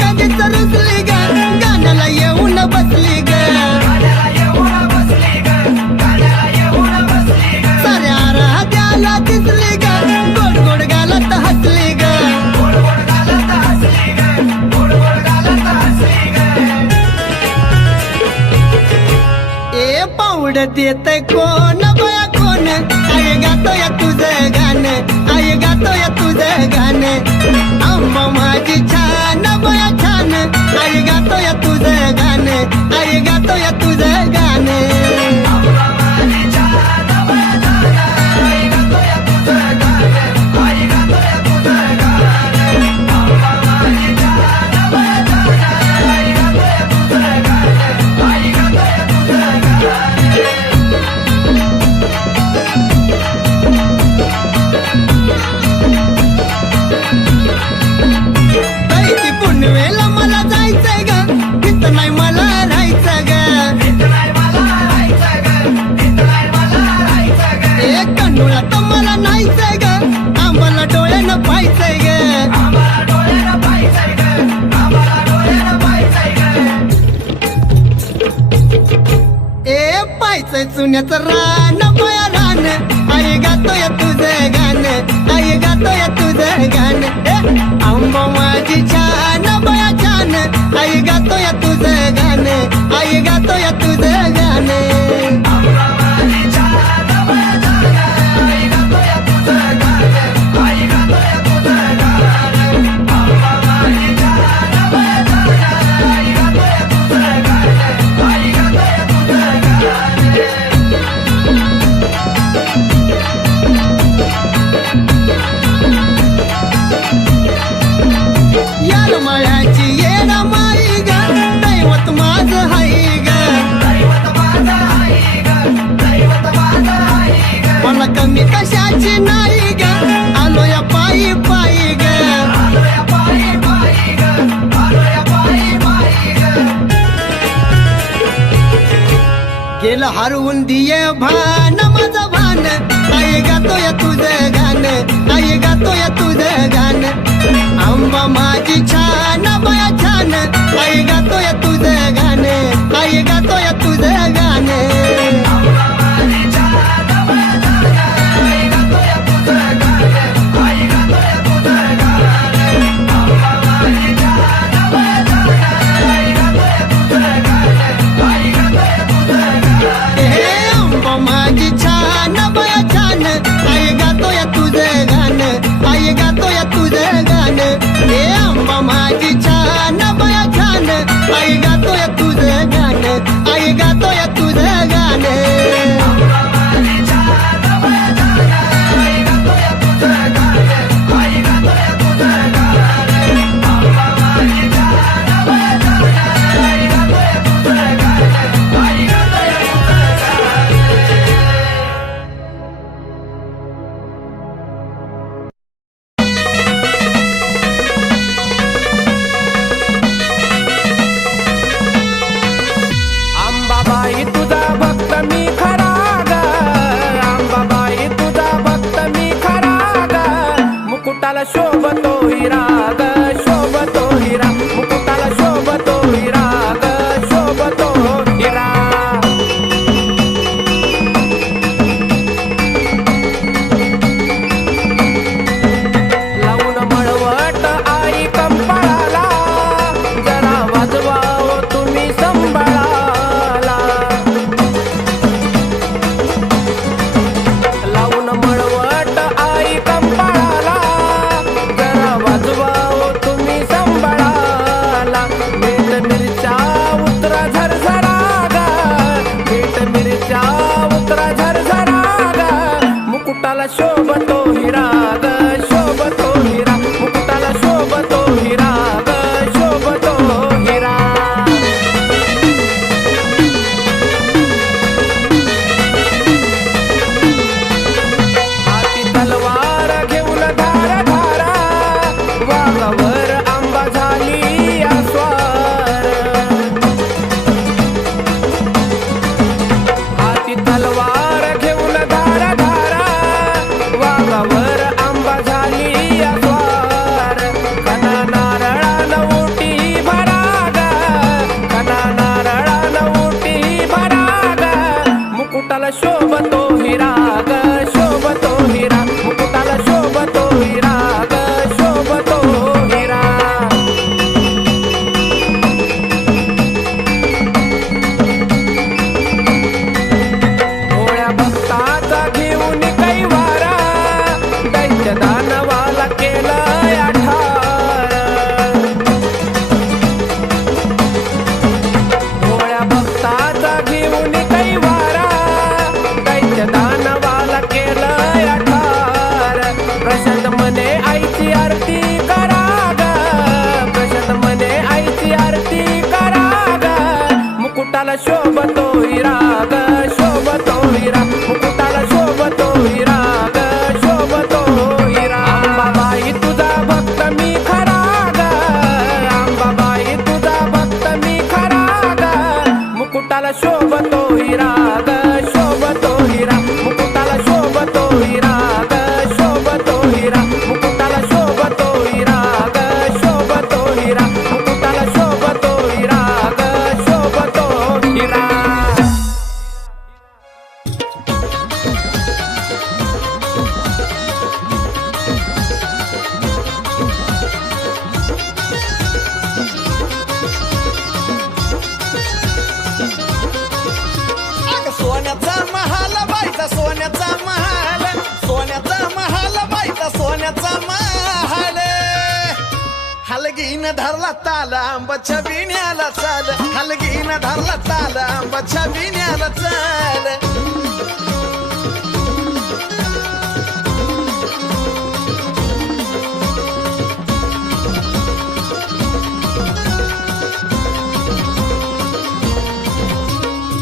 कधीच रुसली ग गाण्याला येऊन बसली ग साऱ्या राहत्याला दिसली ग गोड गोड गालत हसली ग ए पावड देतय कोण बया कोण आई गातोय तुझं गाणं आई गातोय तुझं गाणं आंबा माझी छान बया छान आई गातोय तुझं गाणं आई गातोय तुझं गाणं सुन्याचं रान बया रान आई गातोय तुझं गाणं आई गातोय तुझं गाणं आंबा माझी छान बया छान आई गातोय तुझं गाणं आई गातोय तुझं गाणं कमी कशाची नाही ग आलो या पायी पायी ग गेलं हरवून दिये भान माझं भान आई गातोय तुझं गाणं आई गातोय तुझं गाणं आंबा माझी छान बया छान आई गातोय तुझं गाणं आई गातोय तुझं गाणं माझी छान बया छान आई गातोय तुझं गाणं आई गातोय तुझं गाणं हे आंबा माझी छान बया छान आई गातोय तुझं गाणं आई गातोय तुझं गाणं शोभतो हिरा ग शोभतो हिरा मुकुटाला शोभतो हिरा ग शोभतो हिरा लावून मळवट आई कंपाळाला जरा वाजवा तुम्ही संभाळाला लावून मळवट आई कंपाळाला तुम्ही संभाळाला मीठ मिरच्या उतरा झरझरा ग मीठ मिरच्या उतरा झरझरा ग मुकुटाला शोभतो हिरा ग शोभतो हिरा मुकुटाला शोभतो हिरा ग शोभतो हिरा हाती तलवार घेऊन धार धारा वाघावर आंबा झाली आस्वार हाती तलवार घेऊन धारा धारा वाघावर आंबा झाली आस्वार कना नारळान ओटी म्हणे आईची आरती करा ग, प्रशांत म्हणे आईची आरती करा ग, मुकुटाला शोभतो हिरा ग, शोभतो हिरा, मुकुटाला शोभतो हिरा ग, शोभतो हिरा. अंबाबाई तुझा भक्त मी खरा ग, अंबाबाई तुझा भक्त मी खरा ग, मुकुटाला शोभतो हिरा ग, शोभतो हिरा, मुकुटाला शोभतो हिरा ग, शोभतो हिरा, मुकुटाला शोभतो हिरा ग, शोभतो हिरा, मुकुटाला शोभतो हिरा ग, शोभतो हिरा. सोन्याचा महाल बाईचा सोन्याचा महाल, सोन्याचा महाल बाईचा सोन्याचा महाल. हलगीन धरला ताल आंबाच्या बिण्याला चाल, हलगीन धरला ताल आंबाच्या बिण्याला चाल.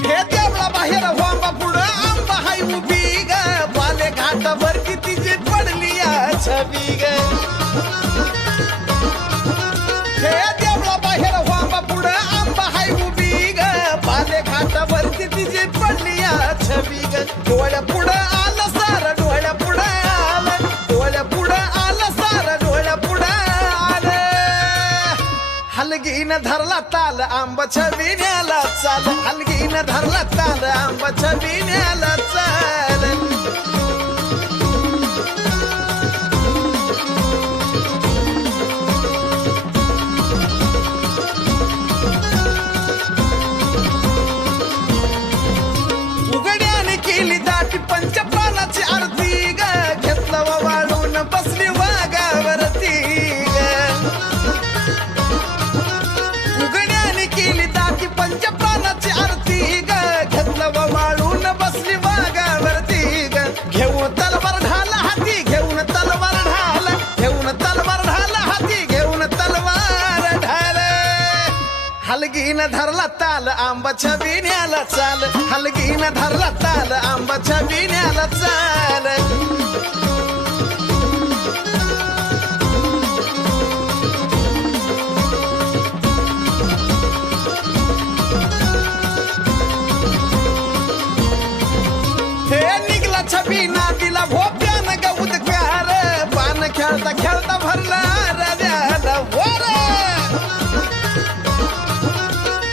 हे देवळा बाहेर वांबा पुढं आंबा हाय उभी ग, बाले घाटावरती तिची पडली छबी ग. हे देवळा बाहेर वांबा पुढं आंबा हाय उभी ग, बाले घाटावरती तिची पडली छबी ग. डोळ्या पुढं आलं सार, डोळ्या पुढं आलं, डोळ्या पुढं आलं सार, डोळ्या पुढं आलं. हलगीन धरला ताल आंबाच्या बिण्याला चाल, हलगीन धरला ताल आंबाच्या बिण्याला चाल. उघड्याने केली दाटी पंचपालाची आरती ग, घेतलं वाळून बसली वाघावरती ग. उघड्याने केली दाटी पंचपालाची आरती ग, घेतलं वाळून बसली वाघावरती ग. घेऊन तलवार ढाल हाती, घेऊन तलवार ढाल, घेऊन तलवार ढाल हाती, घेऊन तलवार ढाल. हलगीन धरला ताल आंबाच्या बिण्याला चाल, हलगीन धरला ताल आंबाच्या बिण्याला चाल. हे निघला छबी नादीला भोप्यानं ग उदकार, पान खेळता खेळता भरला राजाला वर.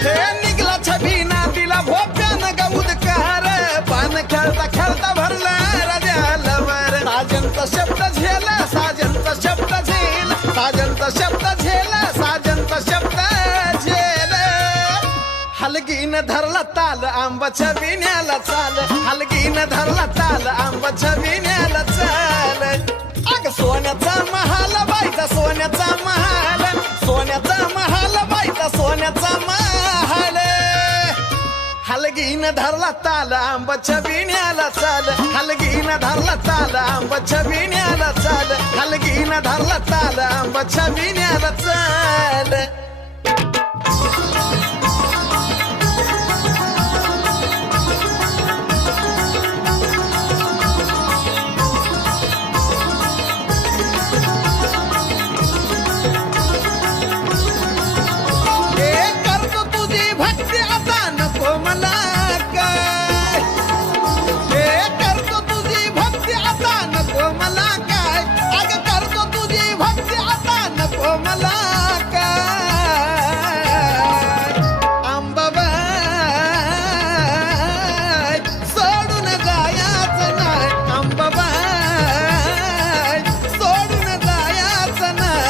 हे निघला छबी नादीला भोप्यानं ग उदकार, पान खेळता खेळता भरला राजाला वर. साजनचा शब्द झेला, साजनचा शब्द झेल, साजनचा शब्द झेला, साजनचा शब्द झेल. हलगीन धरला ताल आंबाच्या बिण्याला चाल, हलगीन धरला ताल आंबाच्या बिण्याला चाल. अग सोन्याचा महाल बाईचा सोन्याचा महाल, सोन्याचा महाल बाईचा सोन्याचा महाल. हलगीन धरला ताल आंबाच्या बिण्याला चाल, हलगीन धरला ताल आंबाच्या बिण्याला चाल, हलगीन धरला ताल आंबाच्या बिण्याला चाल. भक्ती आता नको मला काय, हे करतो तुझी भक्ती आता नको मला काय, अग करतो तुझी भक्ती आता नको मला काय. अंबाबाई सोडून जायचं नाही, अंबाबाई सोडून जायचं नाही.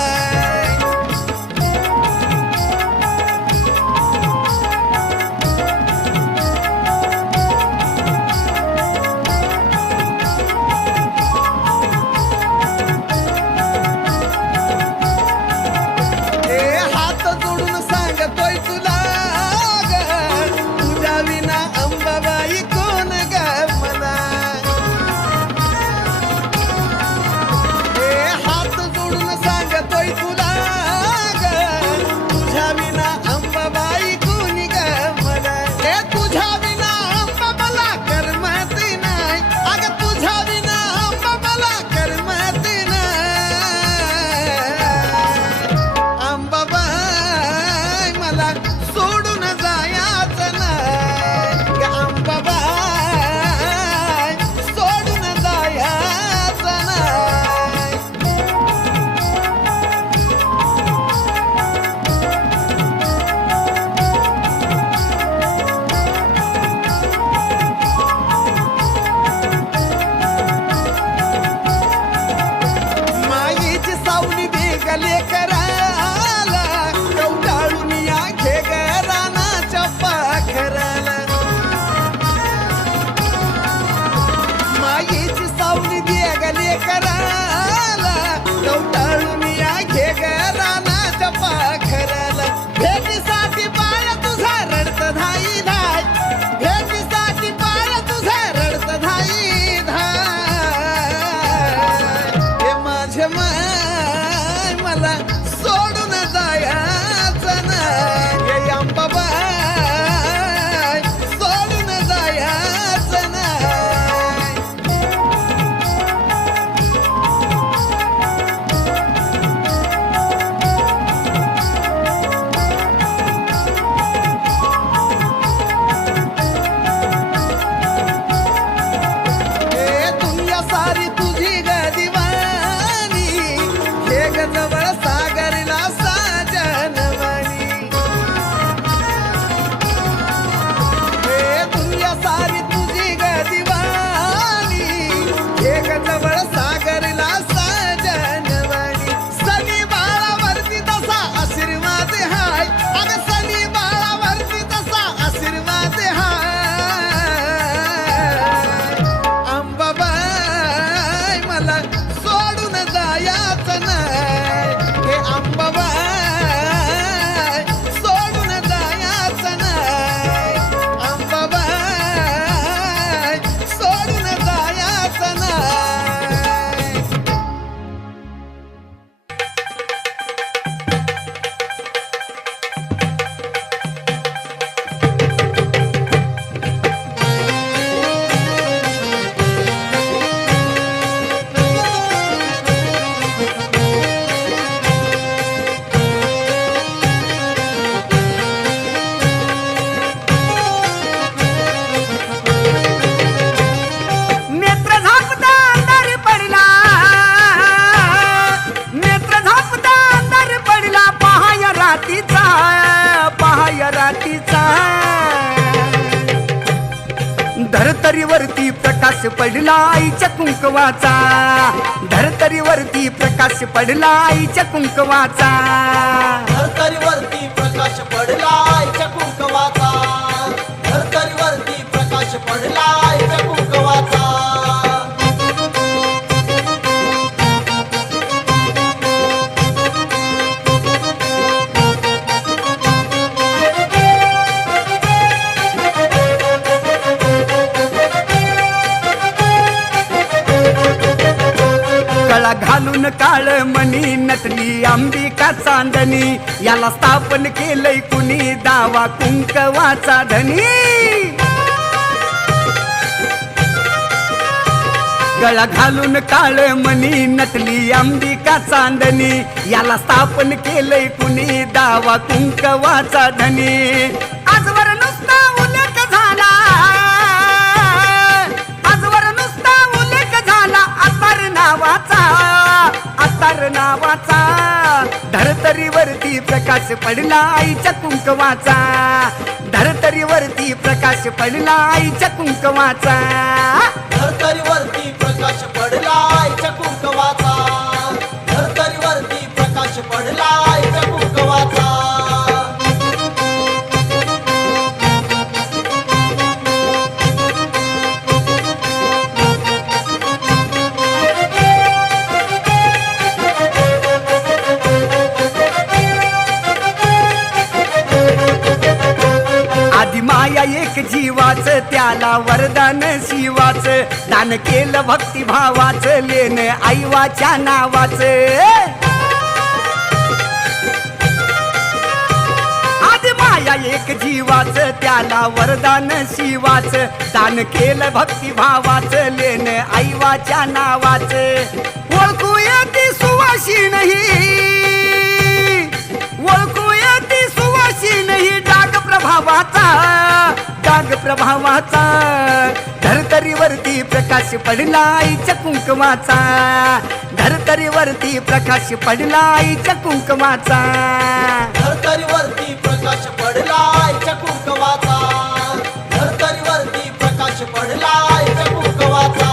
मला सोडून जायचं नाही ये अंबाबाई सोडून जायचं नाही दुनिया सारी तुझी ग दिवाणी हे ग जवळ सागरला साजनवाणी हे दुनिया सारी तुझी ग दिवाणी हे ग जवळ सागरला साजनवाणी सनी बाळावरती तसा आशीर्वाद हाय अग सनी बाळावरती तसा आशीर्वाद हाय अंबाबाई मला सोडून जायचं नाही हे अंबाबाई सोडून जायचं नाही अंबाबाई सोडून जायचं नाही नेत्र झापता अंधार पडला नेत्र झापता अंधार पडला पहाय रातीचा धरतरीवरती प्रकाश पडला आईच्या कुंकवाचा धरतरीवरती प्रकाश पडला आईच्या कुंकवाचा धरतरीवरती प्रकाश पडला आईच्या कुंकवाचा धरतरीवरती प्रकाश पडला आईच्या कुंकवाचा गळा घालून काळ मणी नटली अंबिका चांदणी याला स्थापन केलंय कुणी दावा कुंकवाचा धनी गळा घालून काळ मणी नटली अंबिका चांदणी याला स्थापन केलंय कुणी दावा कुंकवाचा धनी आजवर नुसता उल्लेख झाला आजवर नुसता उल्लेख झाला अतार नावाचा धरतरीवरती प्रकाश पडला आईच्या कुंकवाचा धरतरीवरती प्रकाश पडला आईच्या कुंकवाचा धरतरीवरती प्रकाश पडला आईच्या कुंकवाचा धरतरीवरती प्रकाश पडला आईच्या कुंकवाचा आधी माया एक जीवाच त्याला वरदान शिवाच दान केलं भक्तिभावाच लेन आईवाच्या नावाच आधी माया एक जीवाच त्याला वरदान शिवाच दान केलं भक्तिभावाच लेन आईवाच्या नावाच ओळखू येती सुवाशी नाही ओळखू येती सुवाशी नाही डाग प्रभावाचा धरतरीवरती प्रकाश पडला आईच्या कुंकवाचा धरतरीवरती प्रकाश पडला आईच्या कुंकवाचा धरतरीवरती प्रकाश पडला आईच्या कुंकवाचा धरतरीवरती प्रकाश पडला आईच्या कुंकवाचा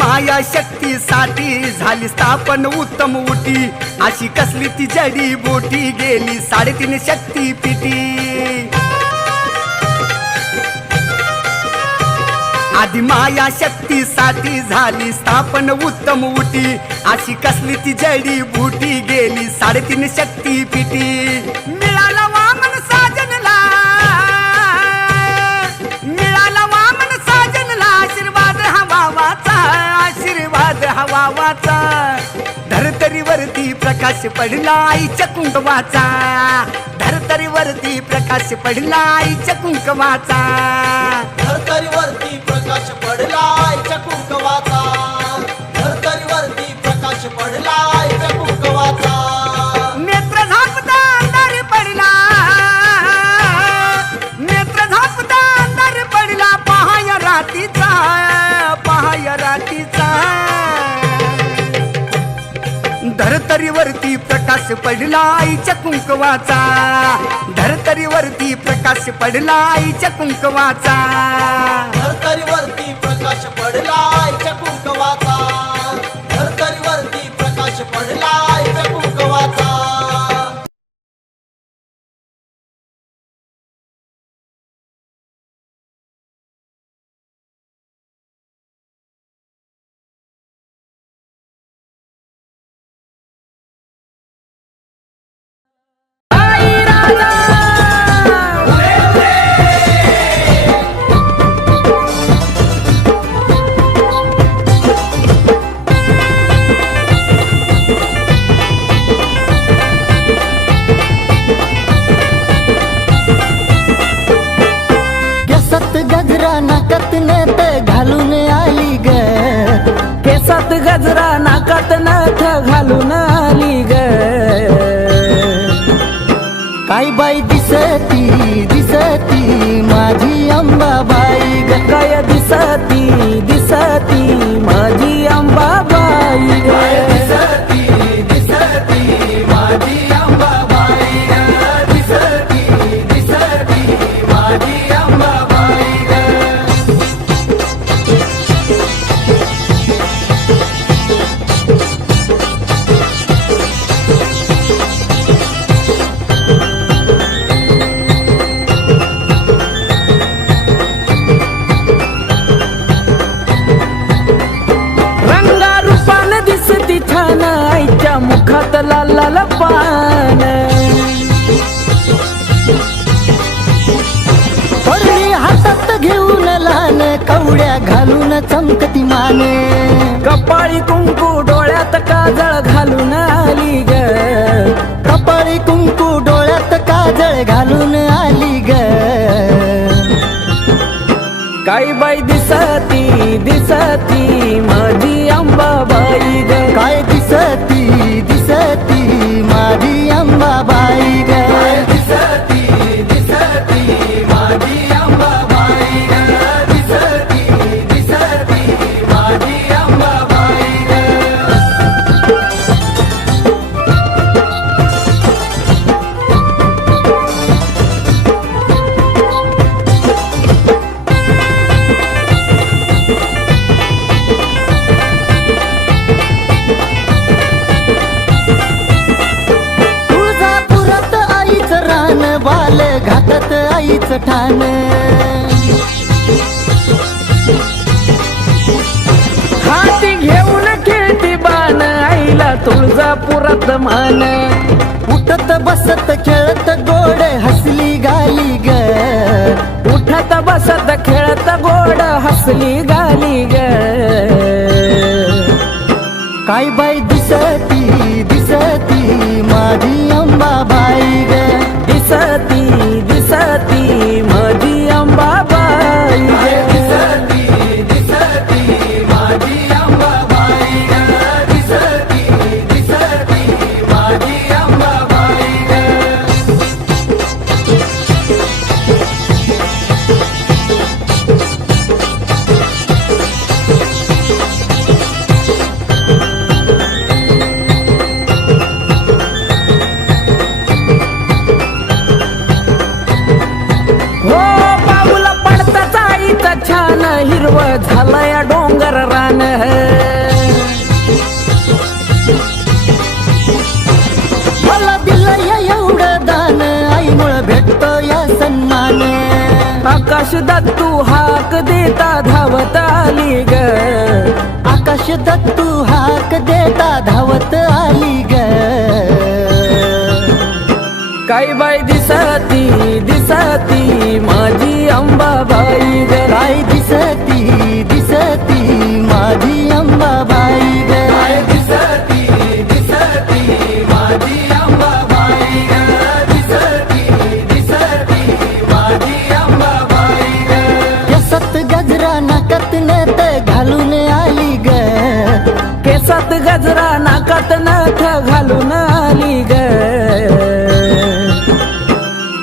माया शक्तीसाठी झाली स्थापन उत्तम उटी अशी कसली ती जडी बोटी गेली 3.5 शक्तीपीठी आधी माया शक्तीसाठी झाली स्थापन उत्तम उटी अशी कसली ती जडी बुटी गेली 3.5 शक्ती पिटी मिळाला वामन साजनला मिळाला वामन साजनला आशीर्वाद हवावाचा आशीर्वाद हवावाचा धरतरीवरती प्रकाश पडला आईच्या कुंकवाचा धरतरीवरती प्रकाश पडला आईच्या कुंकवाचा धरतरीवरती प्रकाश पडला आईच्या कुंकवाचा धरतरीवरती प्रकाश पडला आईच्या कुंकवाचा नेत्र झापता अंधार पडला नेत्र झापता अंधार पडला पहाय रातीचा पहाय रातीचा धरतरीवरती प्रकाश पडला आईच्या कुंकवाचा धरतरीवरती प्रकाश पडला आईच्या कुंकवाचा धरतरीवरती प्रकाश पडला आईच्या कुंकवाचा धरतरीवरती प्रकाश पडला आईच्या कुंकवाचा केसात गजरा नाकात नथ घालून आली ग केसात गजरा नाकात नथ घालून आली ग काय बाई दिसती दिसती माझी अंबाबाई ग काय दिसती दिसती माझी अंबाबाई ग दिसती दिसती माझी अंबाबाई ग दिसती दिसती माझी अंबाबाई ग रंगारूपान दिसती छान आईच्या मुखात लाल लाल पान परळी हातात घेऊन लहान कवड्या घालून चमकती मान कपाळी कुंकू डोळ्यात काजळ घालून आली ग कपाळी कुंकू डोळ्यात काजळ घालून आली ग काय बाई दिसती दिसती माझी अंबाबाई ग काय दिसती दिसती माझी अंबाबाई ग दिसती दिसती माझी अंबाबाई ग दिसती दिसती माझी अंबाबाई ग तुळजापुरात आईचं रान बाल घाटात आईचं ठाण हाती घेऊन खेळती बाण आईला तुळजापुरात मान उठत बसत खेळत गोड हसली गाली ग उठत बसत खेळत गोड हसली गाली ग काय बाई दिसती दिसती माझी अंबाबाई ग दिसती दिसती माझी अंबाबाई ग दिसती दिसती माझी अंबाबाई ग दिसती दिसती माझी अंबाबाई ग हो बाबूला आकाश दत्तू हाक देता धावत आली ग आकाश दत्तू हाक देता धावत आली ग काय बाई दिसती दिसती माझी अंबाबाई ग काय दिसती दिसती माझी अंबाबाई ग काय दिसती दिसती माझी अंबाबाई ग दिसती दिसती माझी अंबाबाई ग केसात गजरा नाकात नथ घालून आली ग केसात गजरा नाकात नथ घालून आली ग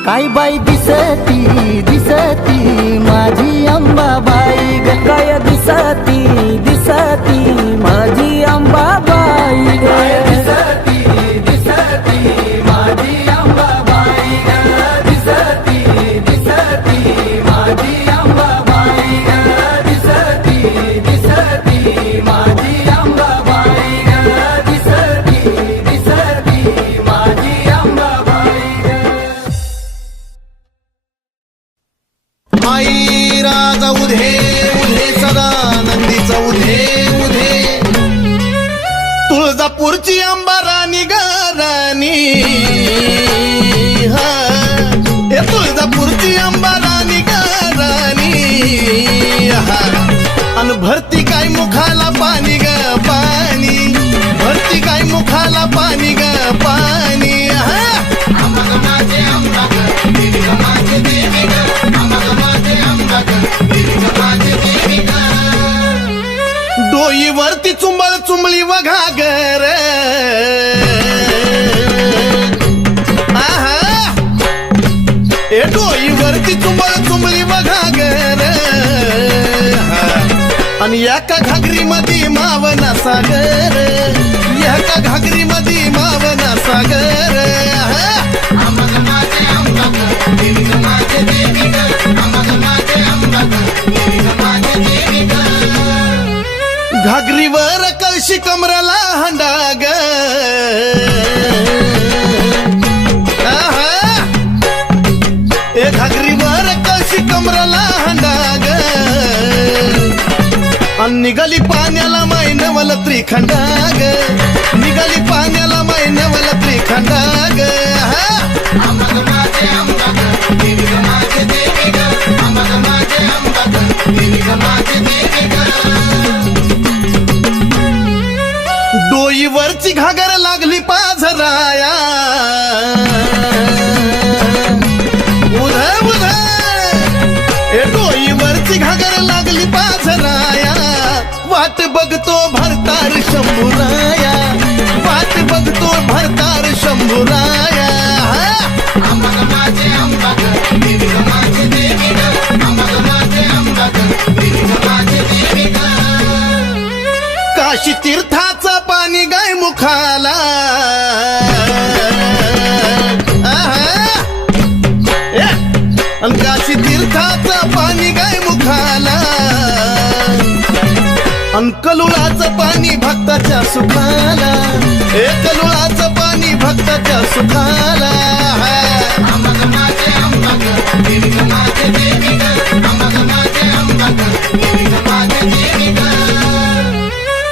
काय बाई दिसती दिसती माझी अंबाबाई ग काय दिसती दिसती माझी अंबाबाई ग दिसती दिसती माझी अंबाबाई ग दिसती दिसती माझी अंबाबाई ग दिसती दिसती माझी अंबाबाई ग दिसती दिसती माझी अंबाबाई ग आई राजा उधे उधे सदा नंदीचा उधे उधे तुळजापूरची अंबा राणी ग राणी हा हे तुळजापूरची अंबा राणी ग राणी हा अन भरती काय मुखाला पाणी ग पाणी भरती काय मुखाला पाणी ग पाणी हा आम्हाला माझे अंबा ग देवी ग माझे देवी ग आम्हाला माझे अंबा ग देवी ग माझे देवी ग डोईवरती चुंबळ चुंबळी वघा गर आहा ए डोईवरती चुंबळ चुंबळी वघा गर आणि एका घागरी मध्ये मावना सागर एका घागरी मध्ये मावना सागर आम्हाला माझे अंबा ग देवी ग माझे देवी ग आम्हाला माझे अंबा ग देवी ग माझे देवी ग घागरीवर कळशी कमराला हंडा ग आहा ए घागरीवर कळशी कमराला हंडा ग अन निघाली पाण्याला मैनवल त्रिखंडा ग निघाली पाण्याला मैनवल त्रिखंडा ग आम्हाला माझे अंबा ग देवी ग माझे देवी ग आम्हाला माझे अंबा ग देवी ग माझे देवी ग डोईवरची घागर लागली पाझराया उध उध ए डोईवरची घागर लागली पाझराया वाट बघतो भरतार शंभूराया वाट बघतो भरतार शंभूराया आम्हाला माझे अंबा ग देवी ग माझे देवी ग आम्हाला माझे अंबा ग देवी ग माझे देवी ग काशी तीर्थाचं पाणी गाय मुखाला अन काशी तीर्थाचं पाणी गाय मुखाला अन कलुळाचं पाणी भक्ताच्या सुखाला हे कलुळाचं पाणी भक्ताच्या सुखाला आम्हाला माझे अंबा ग देवी ग माझे देवी ग आम्हाला माझे अंबा ग देवी ग माझे देवी ग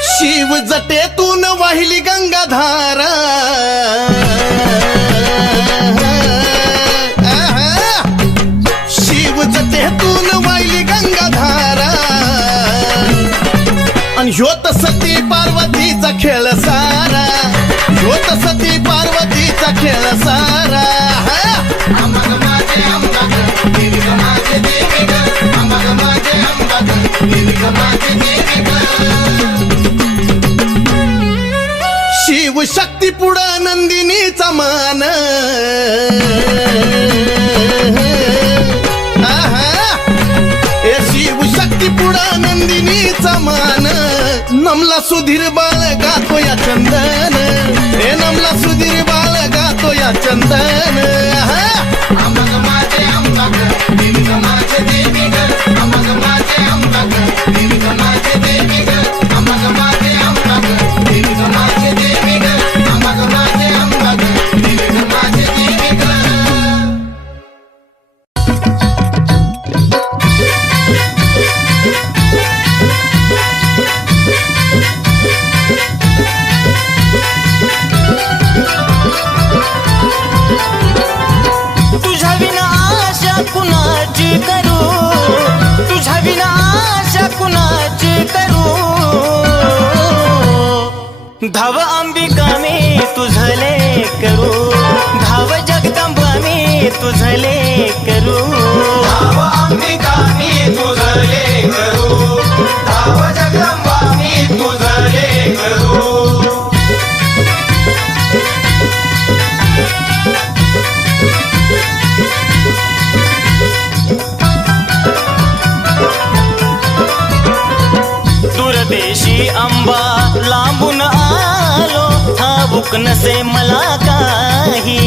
शिव जटेतून वाहिली गंगाधारा शिव जटेतून वाहिली गंगाधारा आणि ह्योत सती पार्वतीचा खेळ सारा ह्योत सती पार्वतीचा खेळ सारा आम्हाला माझे अंबा ग देवी ग माझे देवी ग आम्हाला माझे अंबा ग देवी ग माझे देवी ग शिव शक्ती पुढं नंदिनीचा मान ए शिव शक्ती पुढं नंदिनीचा मान नमला सुधीर बाळ गातो या चंदन हे नमला सुधीर बाळ गातो या चंदन आम्हाला माझे अंबा ग देवी ग माझे देवी ग आम्हाला माझे अंबा ग देवी ग माझे देवी ग आम्हाला माझे अंबा ग देवी ग माझे देवी ग आम्हाला माझे अंबा ग देवी ग माझे देवी ग धाव अंबिका मी तुझले करू, धाव जगदंबा मी तुझले करू. धाव अंबिका मी तुझले करू, धाव जगदंबा मी तुझले करू. दूरदेशी अंबा लांबून आलो, ठाऊक नसे मला काही.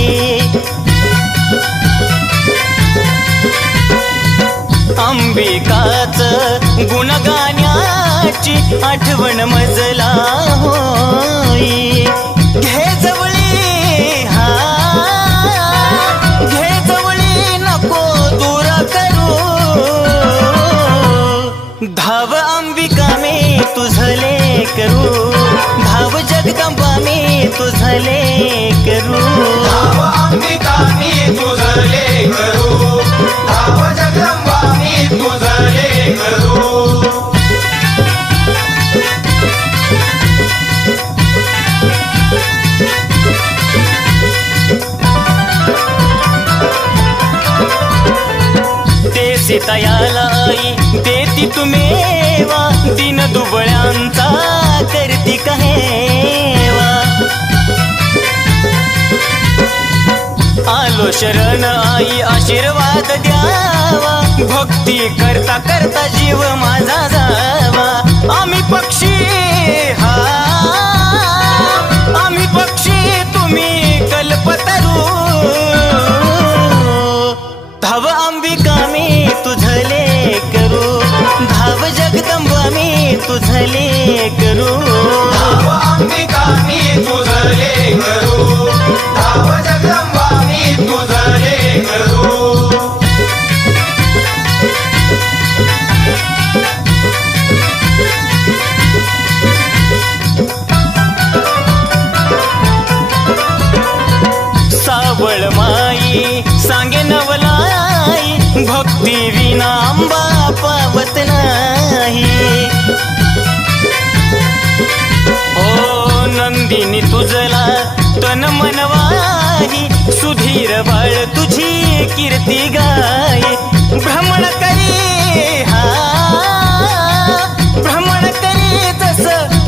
अंबिकाच गुणगाण्याची आठवण मजला होई. घे जवळी हा घे जवळी नको दूर करू. धाव अंबिका मी तुझले करू, धाव जगदंबा मी तुझले करू. धाव अंबिका मी तुझले करू, धाव जगदंबा मी तुझले करू. ते सीतायाला आई देती तुमेवा, दिन दुबळ्यांचा करती कहेवा. आलो शरण आई आशीर्वाद द्यावा, भक्ती करता करता जीव माझा जावा. आम्ही पक्षी हा आम्ही पक्षी तुम्ही कल्पतरू. धाव अंबिका मी तुझले करू, धाव जगदंबा मी तुझले करू. धाव अंबिका मी तुझले करू, धाव जगदंबा मी तुझले करू. सावळ माई सांगे नवलाई, भक्ती विना अंबा पावत नाही. ओ नंदिनी तुझला तन मनवाही, सुधीर बाळ तुझी कीर्ती गाय. भ्रमण करी हा भ्रमण करी तस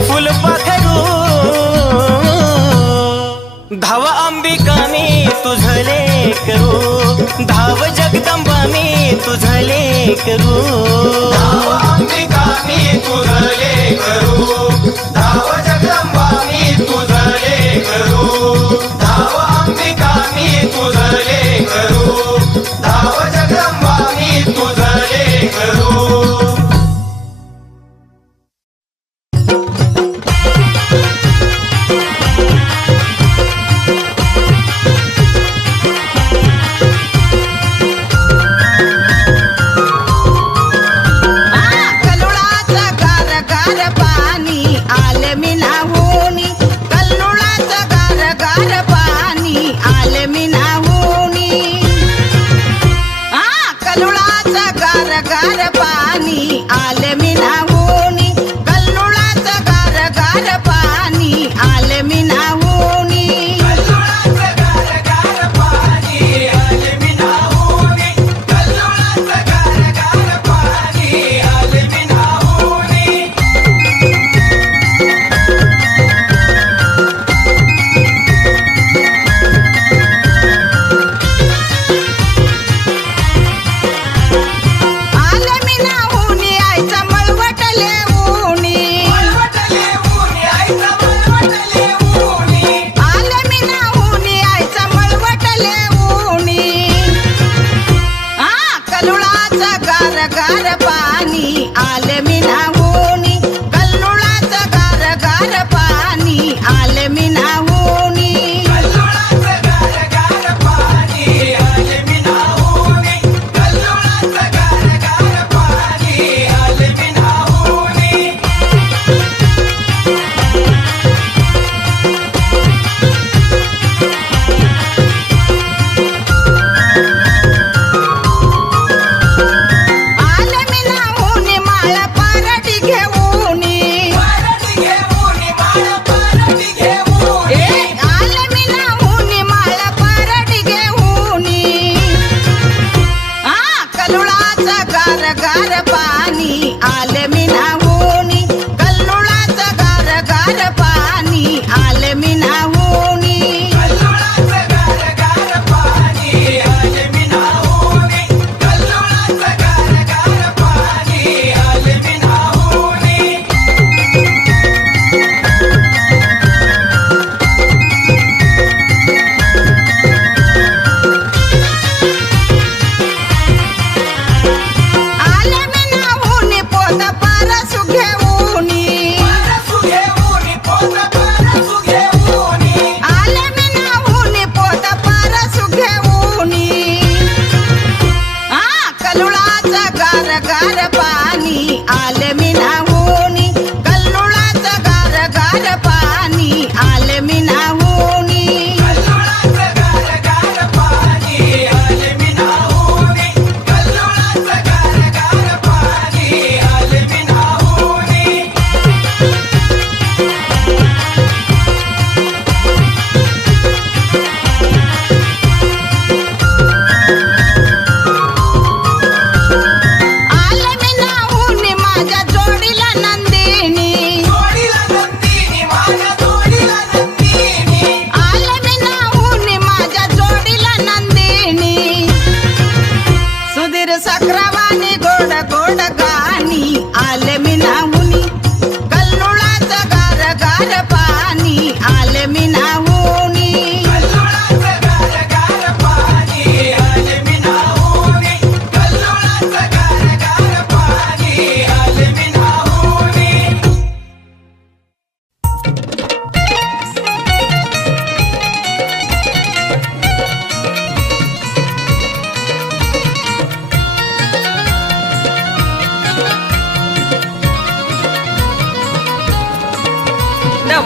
फुलपाखरू. धाव अंबिका मी तुझले करू, धाव जगदंबा मी तुझले करू. धाव अंबिका मी तुझले करू, धाव जगदंबा मी तुझले करू. धाव अंबिका मी तुझले करू, धाव जगदंबा मी तुझले करू. कलोळाचं गार गार पाणी आलं मी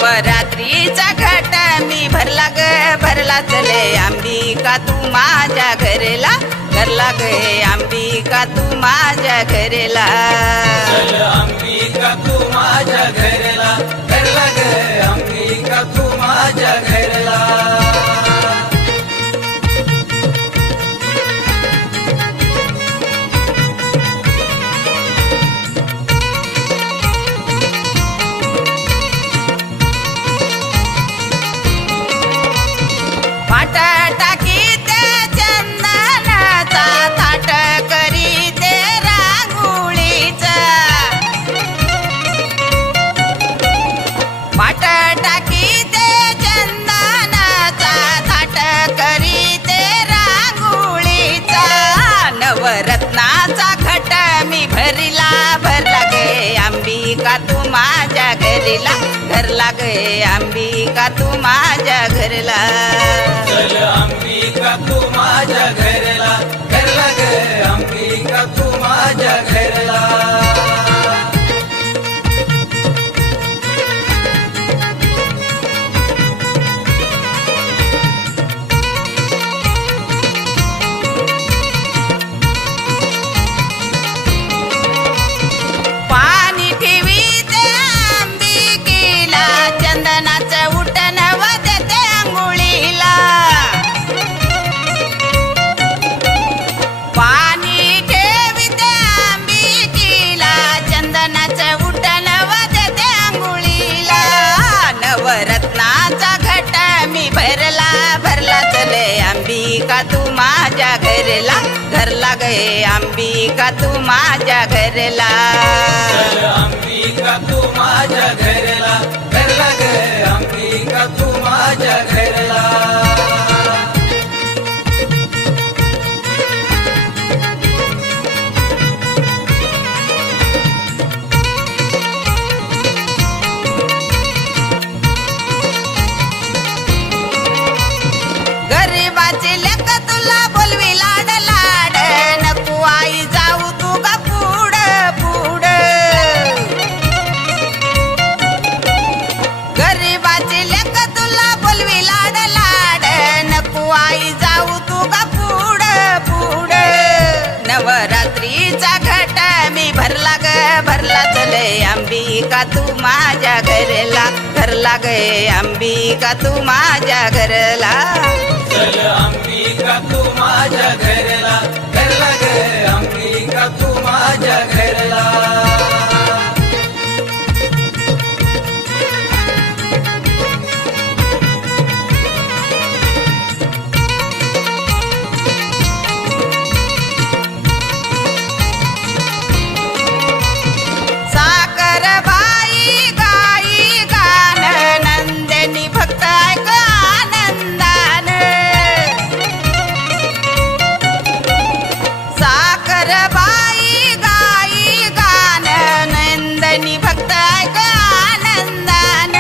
नवरात्रीचा घट मी भरला ग भरला चले अंबिका तू माझ्या घरला घरला ग अंबिका तू माझ्या घरला अंबिका तू माझ्या घरला घरला ग अंबिका तू माझ्या घरला पाट टाकीते चंदनाचा थाट करीते रांगोळीचा पाट टाकीते चंदनाचा थाट करीते रांगोळीचा नवरत्नाचा घट मी भरला भरला गे अंबिका तू माझ्या घरला घरला गे अंबिका तू माझ्या घरला अंबिका तू माझ्या घरला घरला ग अंबिका तू माझ्या घरला पाणी ठेवीते अंबिकेला चंदनाचं उठण देते अंघोळीला पाणी ठेवीते अंबिकेला चंदनाचं उठण देते अंघोळीला नवरत्नाचा घट मी भरला भरला चले अंबिका तू माझ्या घरला घरला गे अंबिका तू माझ्या घरला अंबिका तू माझ्या घरला घरला ग अंबिका तू माझ्या घरला गरीबाचे लेक तुला बोलवी लाड लाड नको आई जाऊ तू गा पुढ पुढ गरीबाचे लेक तुला बोलवी लाड लाड नको आई जाऊ तू गा पुढ पुढ नवरात्रीचा घट मी भरला ग भरला चले अंबिका तू माझ्या घरला घरला गे अंबिका तू माझ्या घरला अंबिका तू माझ्या घरला घरला ग अंबिका तू माझ्या घरला साखर बाई गाई गान नंदिनी भक्त ऐक आनंदान साखर बाई गाई गान नंदिनी भक्त ऐक आनंदान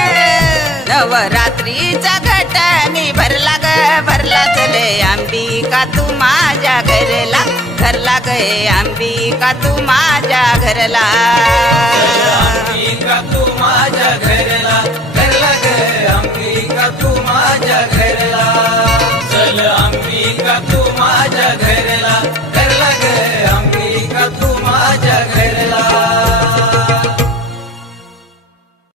नवरात्रीचा घट मी भरला ग भरला चले अंबिका तू माझ्या घरला घरला गे अंबिका तू माझ्या घरला अंबिका तू माझ्या घरला घरला ग अंबिका तू माझ्या घरला चल अंबिका तू माझ्या घरला